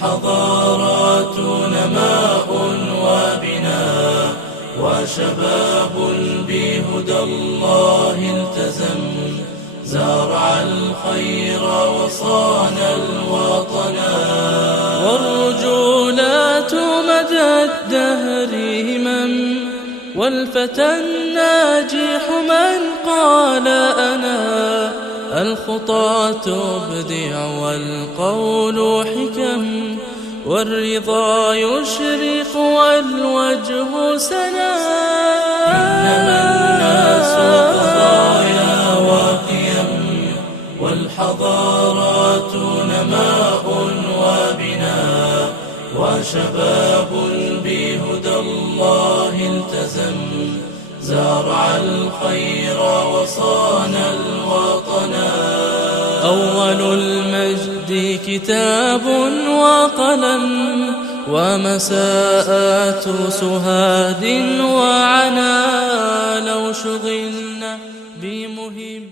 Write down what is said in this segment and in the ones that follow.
والحضارات نماء وبناء، وشباب بهدى الله التزم، زرع الخير وصان الوطنا. والرجولات مدى الدهر همم، والفتى الناجح من قال أنا. الخطى تبدع والقول حكم، والرضا يشرق والوجه سنا. إنما الناس قضايا وقيم، والحضارات نماء وبناء، وشباب بهدى الله التزم، زرع الخير وصان الوطنا. أول المجد كتاب وقلم، ومساءات سهاد وعنا. لو شغلنا بمهم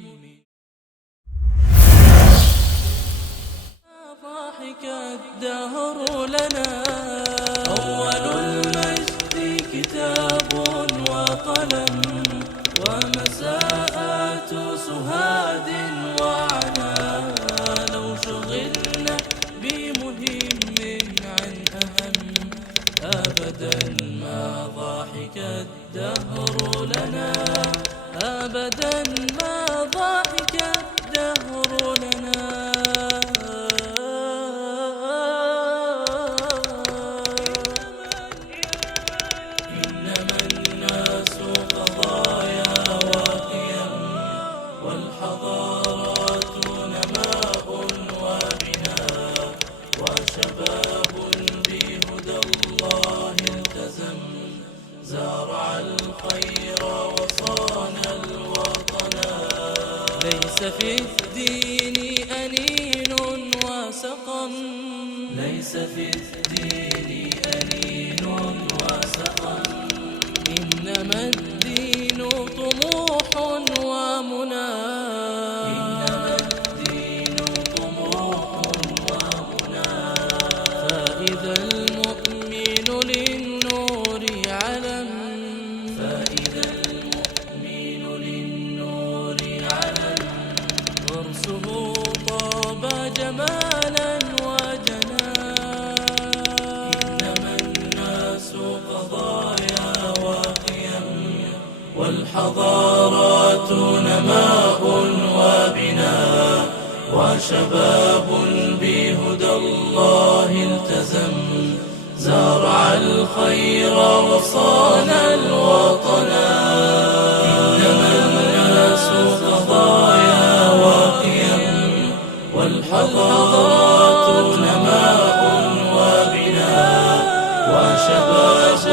ضاحك الدهر لنا. أول المجد كتاب وقلم، ومساءات سهاد وعنا. لو شغلنا بمهم عن أهم، أبدا ما ضاحك الدهر لنا. أبدا ما ضاحك الدهر لنا. إنما الناس قضايا وقيم، والحضارات نماء وبناء، وشباب بهدى الله التزم، زرع الخير وصان الوطنا. ليس في الدين أنين وسقم، ليس في الدين أنين وسقم. إنما الدين طموح ومنى، إنما الدين طموح ومنى. فإذا المؤمن للنور علم، فإذا المؤمن للنور علم. غرسه طاب جمالا وجنا. إنما الناس قضايا وقيم، والحضارات نماء وبناء، وشباب بهدى الله التزم، زرع الخير وصان الوطنا. إنما الناس قضايا وقيم، والحضارات نماء وبناء، وشباب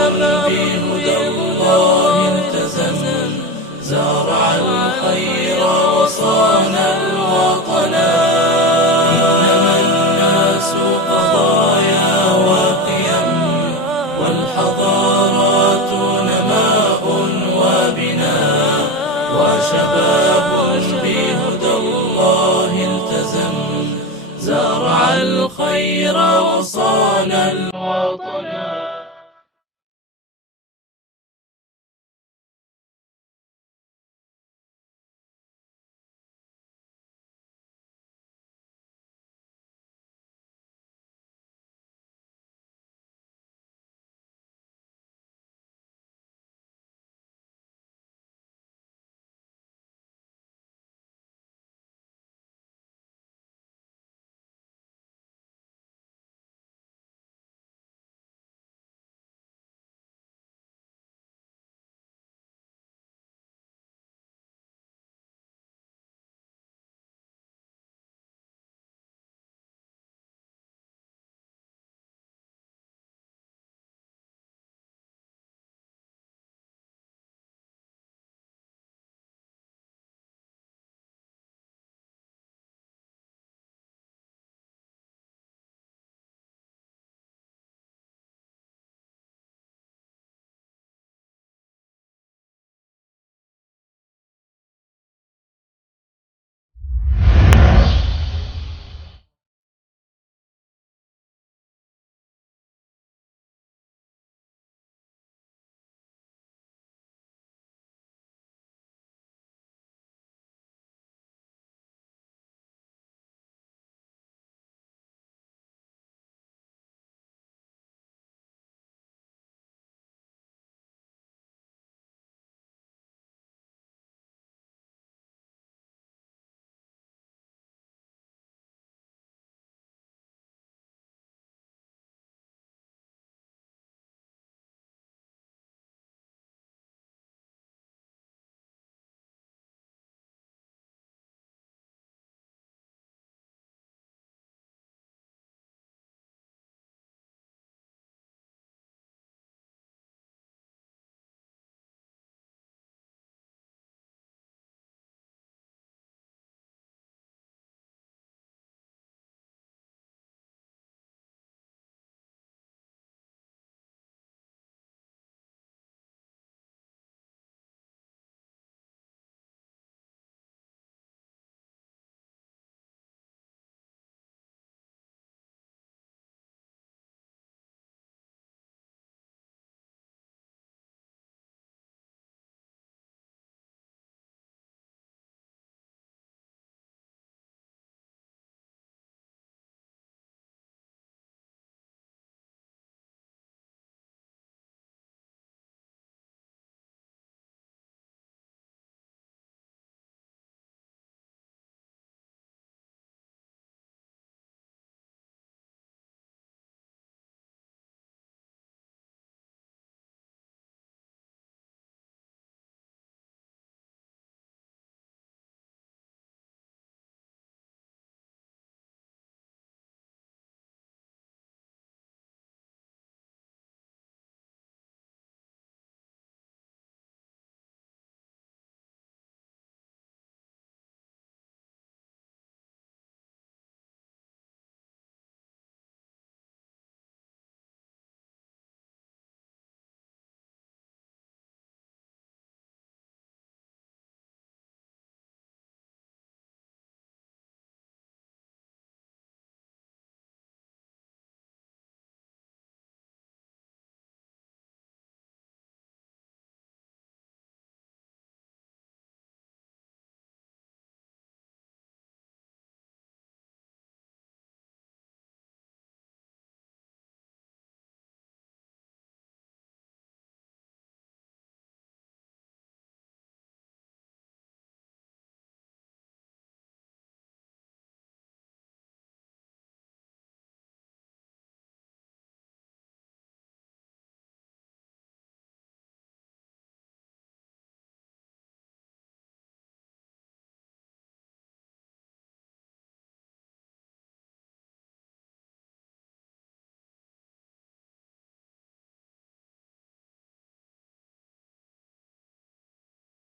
بهدى الله التزم، زرع الخير وصان الوطنا. إنما الناس قضايا وقيم، والحضارات نماء وبناء، وشباب بهدى الله التزم، زرع الخير وصان